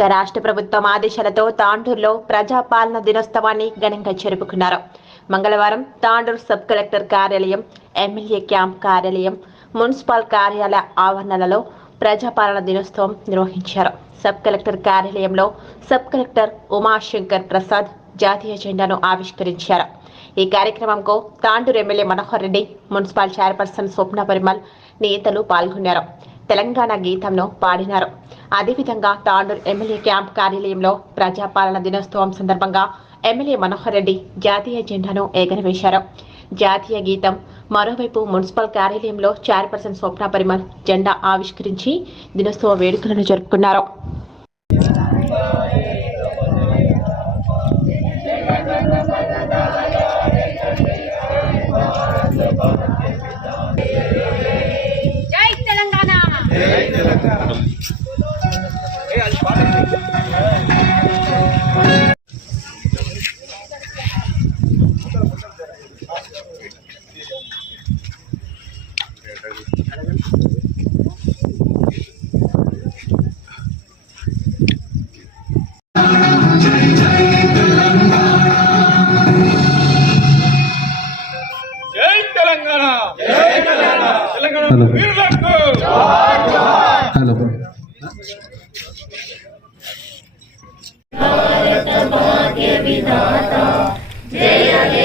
రాష్ట్ర ప్రభుత్వం ఆదేశాలతో తాండూరులో ప్రజాపాలన దినోత్సవాన్ని ఘనంగా జరుపుకున్నారు. మంగళవారం తాండూరు సబ్ కలెక్టర్ కార్యాలయం, ఎమ్మెల్యే క్యాంప్ కార్యాలయం, మున్సిపల్ కార్యాలయ ఆవరణలలో ప్రజాపాలన దినోత్సవం నిర్వహించారు. సబ్ కలెక్టర్ కార్యాలయంలో సబ్ కలెక్టర్ ఉమాశంకర్ ప్రసాద్ జాతీయ జెండాను ఆవిష్కరించారు. ఈ కార్యక్రమంకు Tandur MLA Manohar Reddy, municipal chairperson Swapna Parimal నేతలు పాల్గొన్నారు. తెలంగాణ గీతంను పాడినారు. అదేవిధంగా తాండూరు ఎమ్మెల్యే క్యాంప్ కార్యాలయంలో ప్రజాపాలన దినోత్సవం సందర్భంగా ఎమ్మెల్యే మనోహర్ రెడ్డి జాతీయ జెండాను ఎగరవేశారు. జాతీయ గీతం మరోవైపు మున్సిపల్ కార్యాలయంలో చైర్పర్సన్ స్వప్న పరిమల్ జెండా ఆవిష్కరించి దినోత్సవ వేడుకలను జరుపుకున్నారు. भारत भाग्य विधाता जय